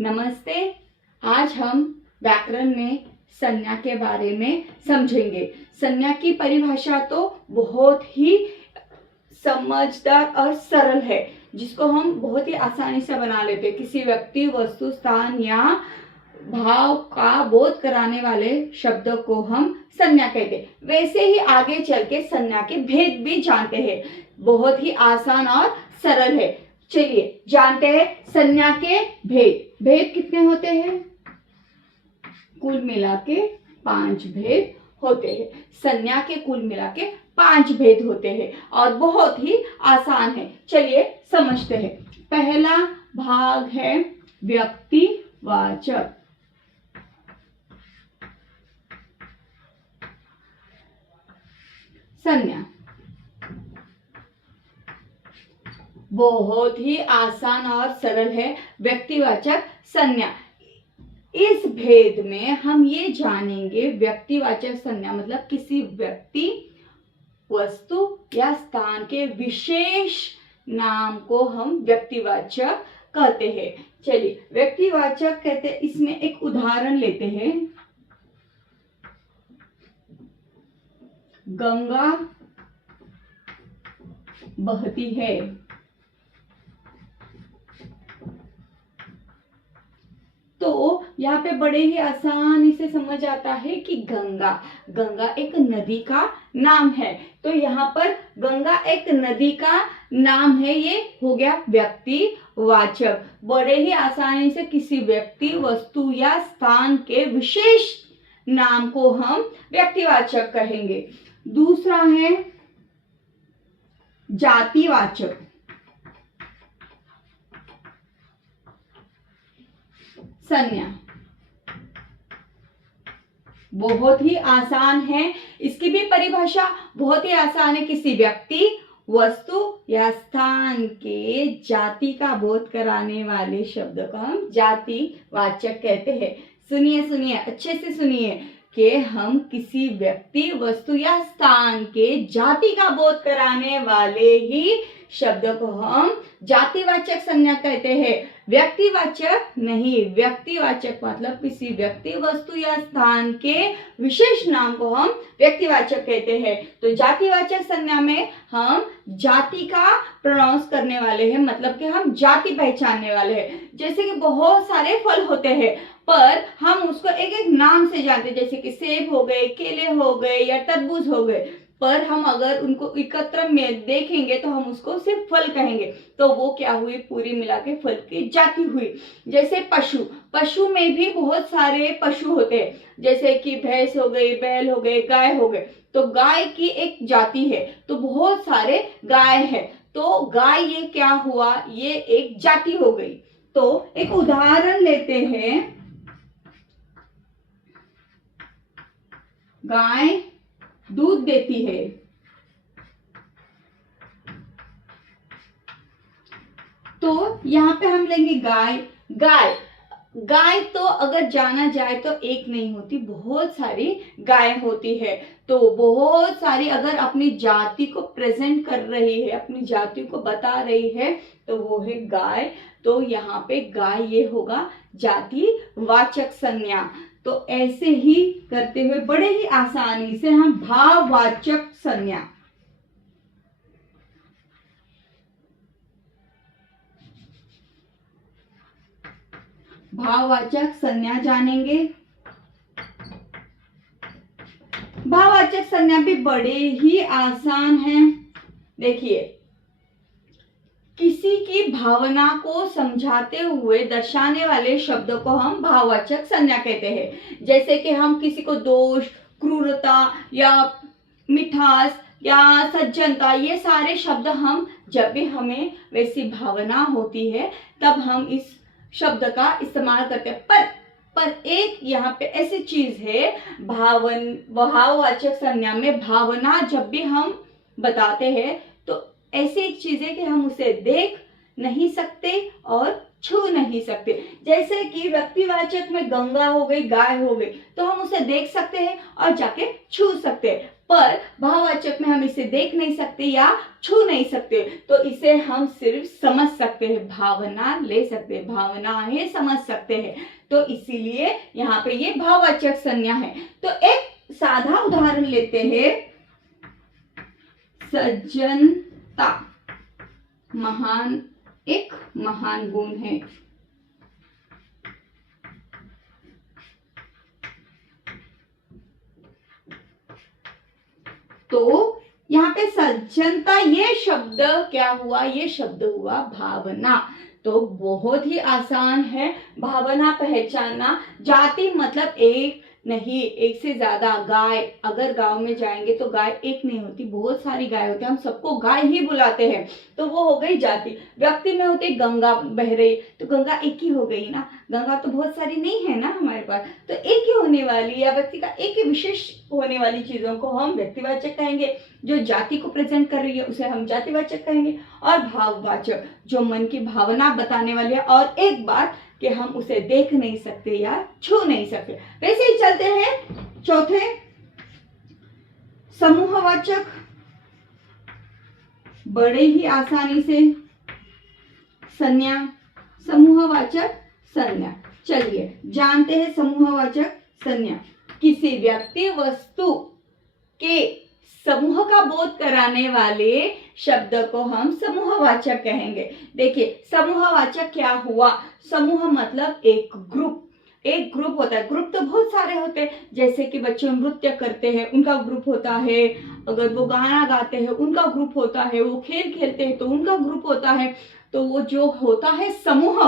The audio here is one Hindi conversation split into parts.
नमस्ते। आज हम व्याकरण में संज्ञा के बारे में समझेंगे। संज्ञा की परिभाषा तो बहुत ही समझदार और सरल है, जिसको हम बहुत ही आसानी से बना लेते हैं। किसी व्यक्ति, वस्तु, स्थान या भाव का बोध कराने वाले शब्द को हम संज्ञा कहते हैं। वैसे ही आगे चल के संज्ञा के भेद भी जानते हैं। बहुत ही आसान और सरल है। चलिए जानते हैं संज्ञा के भेद। भेद कितने होते हैं? कुल मिला के 5 भेद होते हैं। संज्ञा के कुल मिला के 5 भेद होते हैं और बहुत ही आसान है। चलिए समझते हैं। पहला भाग है व्यक्तिवाचक। संज्ञा बहुत ही आसान और सरल है। व्यक्तिवाचक संज्ञा, इस भेद में हम ये जानेंगे व्यक्तिवाचक संज्ञा मतलब किसी व्यक्ति, वस्तु या स्थान के विशेष नाम को हम व्यक्तिवाचक कहते हैं। चलिए व्यक्तिवाचक कहते हैं, इसमें एक उदाहरण लेते हैं। गंगा बहती है। तो यहाँ पे बड़े ही आसानी से समझ आता है कि गंगा एक नदी का नाम है। तो यहाँ पर गंगा एक नदी का नाम है, ये हो गया व्यक्तिवाचक। बड़े ही आसानी से किसी व्यक्ति, वस्तु या स्थान के विशेष नाम को हम व्यक्तिवाचक कहेंगे। दूसरा है जातिवाचक। संज्ञा बहुत ही आसान है, इसकी भी परिभाषा बहुत ही आसान है। किसी व्यक्ति, वस्तु या स्थान के जाति का बोध कराने वाले शब्द को हम जातिवाचक कहते हैं। सुनिए अच्छे से सुनिए कि हम किसी व्यक्ति, वस्तु या स्थान के जाति का बोध कराने वाले ही शब्द को हम जातिवाचक संज्ञा कहते हैं, व्यक्तिवाचक नहीं। व्यक्तिवाचक मतलब किसी व्यक्ति, वस्तु या स्थान के विशेष नाम को हम व्यक्तिवाचक कहते हैं। तो जातिवाचक संज्ञा में हम जाति का प्रोनाउंस करने वाले हैं, मतलब कि हम जाति पहचानने वाले हैं। जैसे कि बहुत सारे फल होते हैं, पर हम उसको एक एक नाम से जानते हैं, जैसे कि सेब हो गए, केले हो गए या तरबूज हो गए। पर हम अगर उनको एकत्र में देखेंगे तो हम उसको सिर्फ फल कहेंगे। तो वो क्या हुई? पूरी मिला के फल की जाति हुई। जैसे पशु में भी बहुत सारे पशु होते हैं, जैसे कि भैंस हो गई, बैल हो गए, गाय हो गए। तो गाय की एक जाति है, तो बहुत सारे गाय है, तो गाय ये क्या हुआ? ये एक जाति हो गई। तो एक उदाहरण लेते हैं। गाय दूध देती है। तो यहाँ पे हम लेंगे गाय तो अगर जाना जाए तो एक नहीं होती, बहुत सारी गाय होती है। तो बहुत सारी अगर अपनी जाति को प्रेजेंट कर रही है, अपनी जाति को बता रही है, तो वो है गाय। तो यहाँ पे गाय ये होगा जातिवाचक संज्ञा। तो ऐसे ही करते हुए बड़े ही आसानी से हम भाववाचक संज्ञा, भाववाचक संज्ञा जानेंगे। भाववाचक संज्ञा भी बड़े ही आसान है। देखिए, किसी की भावना को समझाते हुए दर्शाने वाले शब्द को हम भाववाचक संज्ञा कहते हैं। जैसे कि हम किसी को दोष, क्रूरता या मिठास या सज्जनता, ये सारे शब्द हम जब भी हमें वैसी भावना होती है तब हम इस शब्द का इस्तेमाल करते हैं। पर एक यहाँ पे ऐसी चीज है, भाववाचक संज्ञा में भावना जब भी हम बताते हैं तो ऐसी एक चीज है कि हम उसे देख नहीं सकते और छू नहीं सकते। जैसे कि व्यक्तिवाचक में गंगा हो गई, गाय हो गई, तो हम उसे देख सकते हैं और जाके छू सकते हैं। पर भाववाचक में हम इसे देख नहीं सकते या छू नहीं सकते, तो इसे हम सिर्फ समझ सकते हैं, भावना ले सकते हैं, भावनाएं समझ सकते हैं, तो इसीलिए यहाँ पे ये भाववाचक संज्ञा है। तो एक साधा उदाहरण लेते हैं, सज्जनता एक महान गुण है। तो यहाँ पे सज्जनता ये शब्द क्या हुआ, ये शब्द हुआ भावना। तो बहुत ही आसान है भावना पहचानना। जाति मतलब एक नहीं, एक से ज्यादा। गाय, अगर गांव में जाएंगे तो गाय एक नहीं होती, बहुत सारी गाय होती है, हम सबको गाय ही बुलाते हैं, तो वो हो गई जाति। व्यक्ति में होते गंगा बह रही, तो गंगा एक ही हो गई ना, गंगा तो बहुत सारी नहीं है ना हमारे पास, तो एक ही होने वाली या व्यक्ति का एक ही विशेष होने वाली चीजों को हम व्यक्तिवाचक कहेंगे। जो जाति को प्रेजेंट कर रही है उसे हम जातिवाचक कहेंगे। और भाववाचक जो मन की भावना बताने वाली है, और एक बात कि हम उसे देख नहीं सकते या छू नहीं सकते। वैसे ही चलते हैं चौथे, समूहवाचक। बड़े ही आसानी से संज्ञा, समूहवाचक संज्ञा। चलिए जानते हैं समूहवाचक संज्ञा। किसी व्यक्ति वस्तु के समूह का बोध कराने वाले शब्द को हम समूहवाचक कहेंगे। देखिए समूहवाचक क्या हुआ, समूह मतलब एक ग्रुप, एक ग्रुप होता है। ग्रुप तो बहुत सारे होते हैं, जैसे कि बच्चे नृत्य करते हैं उनका ग्रुप होता है, अगर वो गाना गाते हैं उनका ग्रुप होता है, वो खेल खेलते हैं तो उनका ग्रुप होता है। तो वो जो होता है समूह,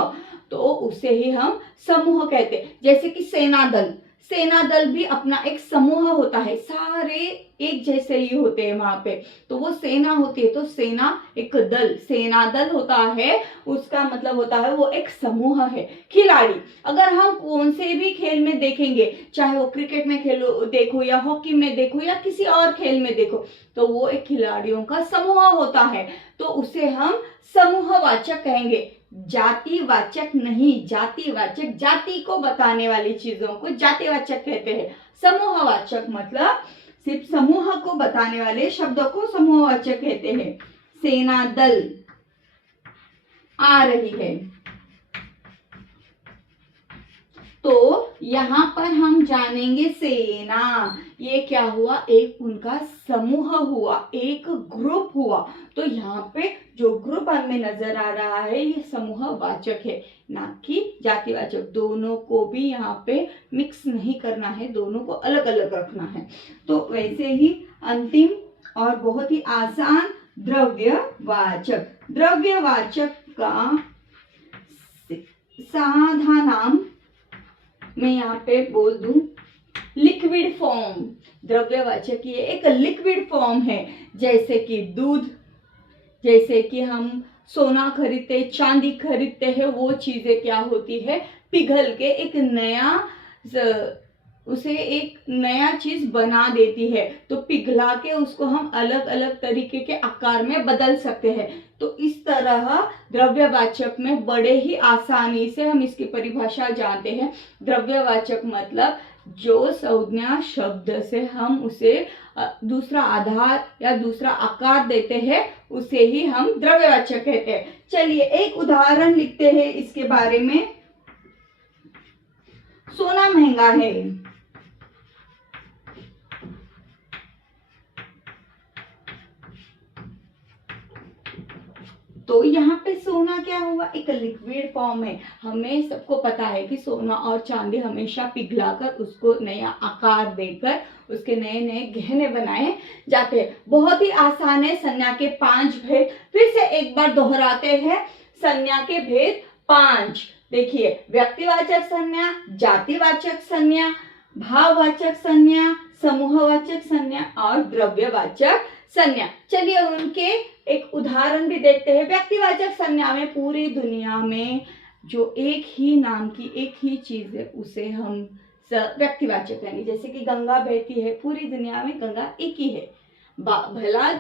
तो उसे ही हम समूह कहते हैं। जैसे कि सेना दल, सेना दल भी अपना एक समूह होता है, सारे एक जैसे ही होते हैं वहां पे, तो वो सेना होती है। तो सेना एक दल, सेना दल होता है, उसका मतलब होता है वो एक समूह है। खिलाड़ी, अगर हम कौन से भी खेल में देखेंगे, चाहे वो क्रिकेट में खेलो देखो या हॉकी में देखो या किसी और खेल में देखो, तो वो एक खिलाड़ियों का समूह होता है, तो उसे हम समूहवाचक कहेंगे, जातिवाचक नहीं। जातिवाचक जाति को बताने वाली चीजों को जातिवाचक कहते हैं। समूहवाचक मतलब सिर्फ समूह को बताने वाले शब्दों को समूहवाचक कहते हैं। सेना दल आ रही है, तो यहाँ पर हम जानेंगे सेना, ये क्या हुआ, एक उनका समूह हुआ, एक ग्रुप हुआ। तो यहाँ पे जो ग्रुप हमें नजर आ रहा है ये समूहवाचक है, ना कि जातिवाचक। दोनों को भी यहाँ पे मिक्स नहीं करना है, दोनों को अलग अलग रखना है। तो वैसे ही अंतिम और बहुत ही आसान, द्रव्यवाचक। द्रव्यवाचक का साधा नाम मैं यहाँ पे बोल दूं, लिक्विड फॉर्म। द्रव्यवाचक ये एक लिक्विड फॉर्म है, जैसे कि दूध, जैसे कि हम सोना खरीदते, चांदी खरीदते हैं, वो चीजें क्या होती है, पिघल के एक नया, उसे एक नया चीज बना देती है। तो पिघला के उसको हम अलग अलग तरीके के आकार में बदल सकते हैं। तो इस तरह द्रव्यवाचक में बड़े ही आसानी से हम इसकी परिभाषा जानते हैं। द्रव्यवाचक मतलब जो संज्ञा शब्द से हम उसे दूसरा आधार या दूसरा आकार देते हैं, उसे ही हम द्रव्यवाचक कहते हैं। चलिए एक उदाहरण लिखते हैं इसके बारे में। सोना महंगा है, तो यहाँ पे सोना क्या हुआ, एक लिक्विड फॉर्म है। हमें सबको पता है कि सोना और चांदी हमेशा पिघलाकर उसको नया आकार देकर उसके नए नए गहने बनाए जाते हैं। बहुत ही आसान है। संज्ञा के 5 भेद, फिर से एक बार दोहराते हैं। संज्ञा के भेद 5, देखिए, व्यक्तिवाचक संज्ञा, जातिवाचक संज्ञा, भाववाचक संज्ञा, समूहवाचक संज्ञा और द्रव्यवाचक संज्ञा। चलिए उनके एक उदाहरण भी देखते हैं। व्यक्तिवाचक संज्ञा में पूरी दुनिया में जो एक ही नाम की एक ही चीज है उसे हम व्यक्तिवाचक कहेंगे। जैसे कि गंगा बहती है, पूरी दुनिया में गंगा एक ही है, भला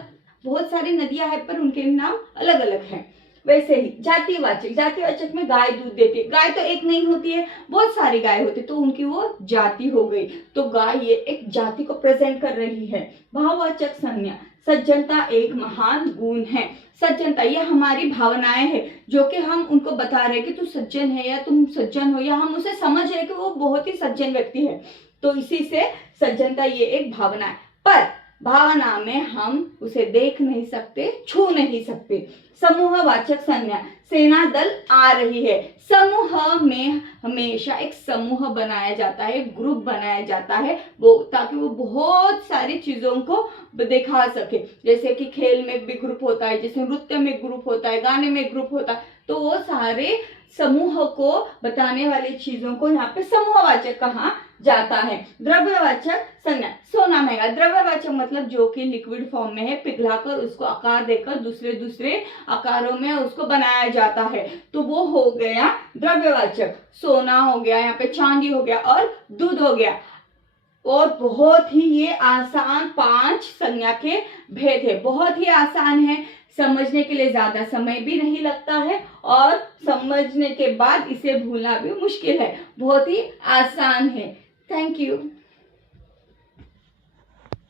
बहुत सारी नदियां हैं पर उनके नाम अलग अलग हैं। वैसे ही जातिवाचक में गाय दूध देती है, गाय तो एक नहीं होती है, बहुत सारी गाय होती है, तो उनकी वो जाति हो गई। तो गाय ये एक जाति को प्रेजेंट कर रही है। भाववाचक संज्ञा, सज्जनता एक महान गुण है। सज्जनता ये हमारी भावनाएं हैं, जो कि हम उनको बता रहे हैं कि तू सज्जन है या तुम सज्जन हो, या हम उसे समझ रहे हैं कि वो बहुत ही सज्जन व्यक्ति है, तो इसी से सज्जनता ये एक भावना है। पर भावना में हम उसे देख नहीं सकते, छू नहीं सकते। समूहवाचक संज्ञा, सेना दल आ रही है। समूह में हमेशा एक समूह बनाया जाता है, ग्रुप बनाया जाता है, वो ताकि वो बहुत सारी चीजों को दिखा सके। जैसे कि खेल में भी ग्रुप होता है, जैसे नृत्य में ग्रुप होता है, गाने में ग्रुप होता है, तो वो सारे समूह को बताने वाली चीजों को यहाँ पे समूहवाचक कहा जाता है। द्रव्यवाचक संज्ञा, सोना महंगा। द्रव्यवाचक मतलब जो कि लिक्विड फॉर्म में है, पिघलाकर उसको आकार देकर दूसरे दूसरे आकारों में उसको बनाया जाता है, तो वो हो गया द्रव्यवाचक। सोना हो गया, यहाँ पे चांदी हो गया और दूध हो गया। और बहुत ही ये आसान 5 संज्ञा के भेद है, बहुत ही आसान है, समझने के लिए ज्यादा समय भी नहीं लगता है, और समझने के बाद इसे भूलना भी मुश्किल है, बहुत ही आसान है। Thank you.